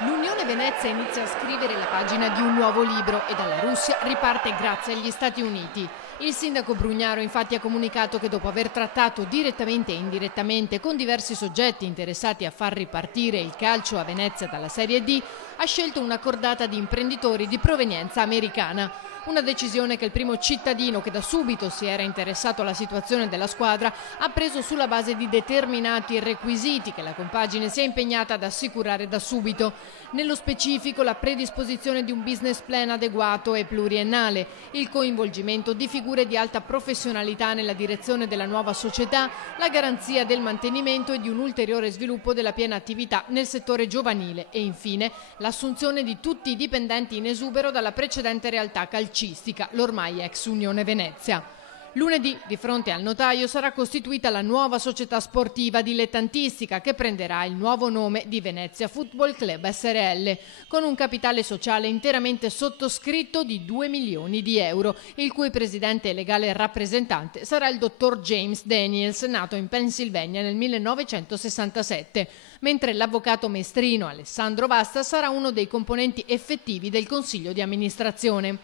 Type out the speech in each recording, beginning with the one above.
L'Unione Venezia inizia a scrivere la pagina di un nuovo libro e dalla Russia riparte grazie agli Stati Uniti. Il sindaco Brugnaro infatti ha comunicato che dopo aver trattato direttamente e indirettamente con diversi soggetti interessati a far ripartire il calcio a Venezia dalla Serie D, ha scelto una cordata di imprenditori di provenienza americana. Una decisione che il primo cittadino, che da subito si era interessato alla situazione della squadra, ha preso sulla base di determinati requisiti che la compagine si è impegnata ad assicurare da subito. Nello specifico la predisposizione di un business plan adeguato e pluriennale, il coinvolgimento di figure di alta professionalità nella direzione della nuova società, la garanzia del mantenimento e di un ulteriore sviluppo della piena attività nel settore giovanile e infine l'assunzione di tutti i dipendenti in esubero dalla precedente realtà calcistica, l'ormai ex Unione Venezia. Lunedì, di fronte al notaio, sarà costituita la nuova società sportiva dilettantistica che prenderà il nuovo nome di Venezia Football Club SRL, con un capitale sociale interamente sottoscritto di 2 milioni di euro, il cui presidente e legale rappresentante sarà il dottor James Daniels, nato in Pennsylvania nel 1967, mentre l'avvocato mestrino Alessandro Vasta sarà uno dei componenti effettivi del Consiglio di amministrazione.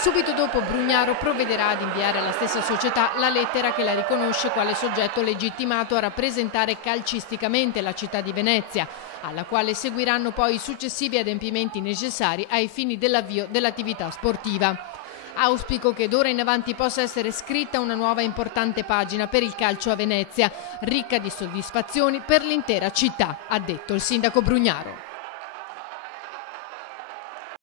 Subito dopo Brugnaro provvederà ad inviare alla stessa società la lettera che la riconosce quale soggetto legittimato a rappresentare calcisticamente la città di Venezia, alla quale seguiranno poi i successivi adempimenti necessari ai fini dell'avvio dell'attività sportiva. Auspico che d'ora in avanti possa essere scritta una nuova importante pagina per il calcio a Venezia, ricca di soddisfazioni per l'intera città, ha detto il sindaco Brugnaro.